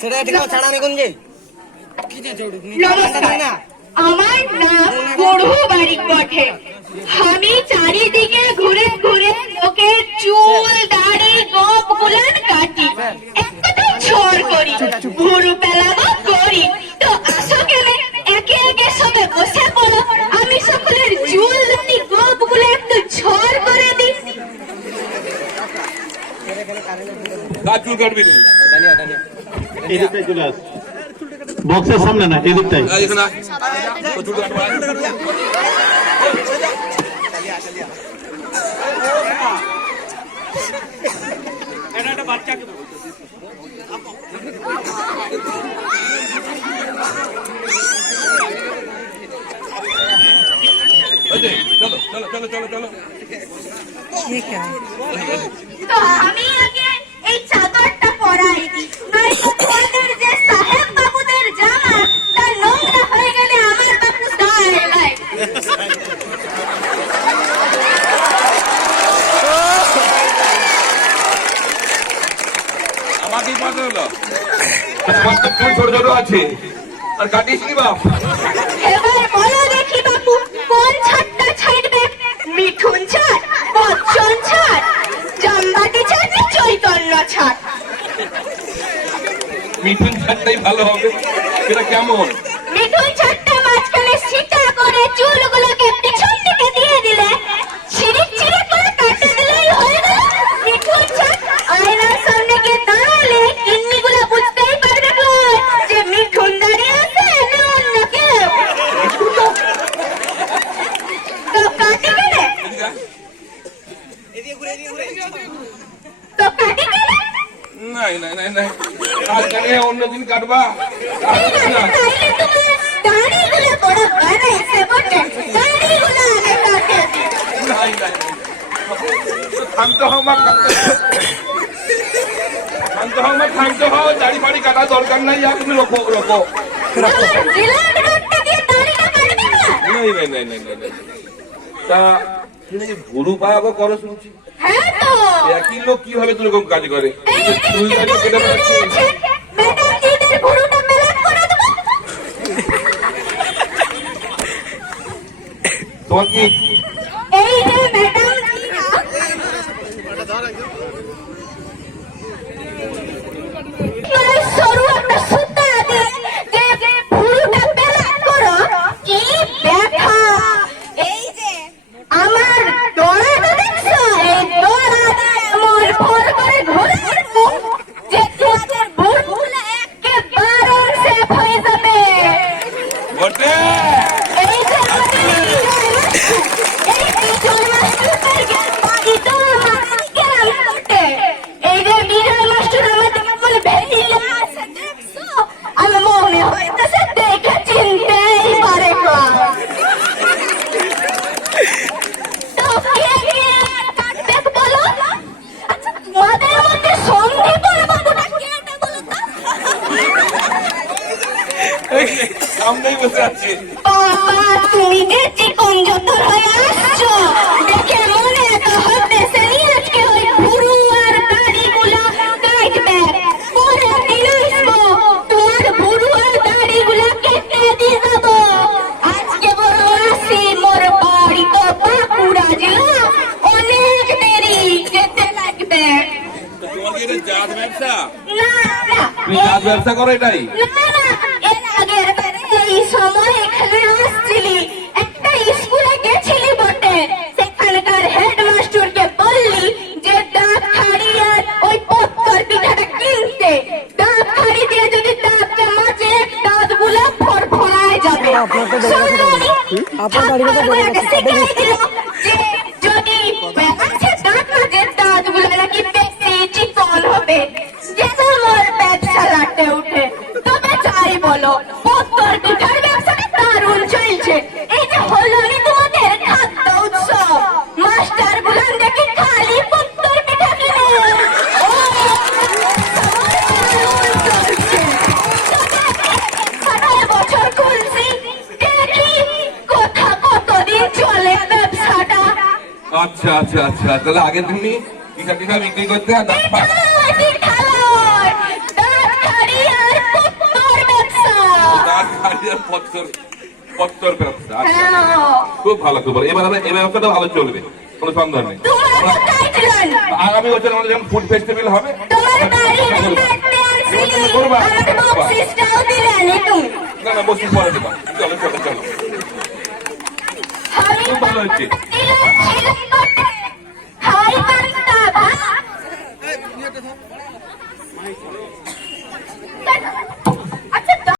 সেটা ঠিক ছাড়া নেই কোন যে আমার নাম গড়ু বাড়ি বটে। আমি চারিদিকে ঘুরে ঘুরে লোকের চুল দাড়ি গোপ গুলান কাটি। একটাই ছড় করি ভুরু পেলাগো করি। তো আসো কেনে? একে একে সবে বসে পড়ো। আমি সকলের চুল দাড়ি গোপগুলো একটু ছড় করে দিই। চুল কাটবি এদিকটাই চলে আস। বক্সের সামনে না এদিকটাই চুল চলো চলো চলো। চলো চলো আমার তো চুল ছোট ছোট আছে। আর কাটিস নি বাপ এবার বলো দেখি বাবু কোন ছাড়টা ছাড়বে মিঠুন ছাড় বচ্চন ছাড় জাম্বাটি ছাড় না চৈতন্য ছাড় মিঠুন ছাড়টাই ভালো হবে। এটা কেমন? মিঠুন ছাড়টা মাঝখানে সিটা করে চুলগুলোকে পিছন দিকে দিয়ে দিলে ছিরিক ছিরিক করে কাটে দিলেই হয়ে গেল। মিঠুন ছাড় আয়নার সামনে গিয়ে দাঁড়ালে কিন্নিগুলো বুঝতেই পারবে যে মিঠুন দাঁড়িয়ে আছে না অন্য কেউ। তো কাটে গেলে? এদিকে আয়। তো কাটে গেলে? নাই নাই নাই নাই। জানি অন্যদিন কাটবা। শান্ত হও মা শান্ত হও। মা শান্ত হও। দাড়ি ফাড়ি কাটা দরকার নাই আর তুমি কাটবে না? নাই নাই নাই নাই। তা তুমি নাকি ভুরু পায়াবো করো শুনছি। হ্যাঁ একই লোক কীভাবে এরকম কাজ করে? তুই কেটে তোমার কি এই যে ম্যাডাম দিদা মানে সরু একটা সুতা দিয়ে যে ভুরুটা মেলান করো কি ব্যথা এই যে আমার দোড়াটা দেখছ এই দোড়া দিয়ে এমন ভর করে ঘুরে যে তোমাদের ভুরগুলো একেবারে সেফ হয়ে যাবে বটে এই যে আমাদের এই বিজয় মাস্টার বিজয় মাস্টার বটে এই যে বিজয় মাস্টার আমাদের কেমন ভেরিলা আছে দেখছ আমি মনে হইতেছে দেখে চিনতেই পারে না তো কে কে আর কাটবে বলো আচ্ছা তোমাদের মধ্যে সন্ধি পড়ে বাবুটা কে এটা বলো তো সামনেই বসে আছে। তুমি যে চিকন জতর হয়ে আসছো দেখে মনে তো হতেছে নি আজকে ওই ভুরু আর দাড়িগুলা কাটবে। পরে দিন আসব তোমার ভুরু আর দাড়িগুলা কেটে দিয়ে যাব আজকে বড় আসি মোর বাড়ি তো বাঁকুড়া জেলা। অনেক দেরি যেতে লাগবে। তো তোমার কি এটা জাত ব্যবসা? না না। তুমি জাত ব্যবসা করো এটাই। না না আপনার বাড়ির কথা বলে গেছে, শিখাইছিল আচ্ছা আচ্ছা আচ্ছা। তাহলে আগের দিনই টিকা টিকা বিক্রি করতে আচ্ছা, আচ্ছা, আচ্ছা। হ্যাঁ। খুব ভালো খুব এবার ভালো চলবে। কোনো সন্দেহ নেই। আগামী যখন ফুড হবে না না পরে চলো চলো করতে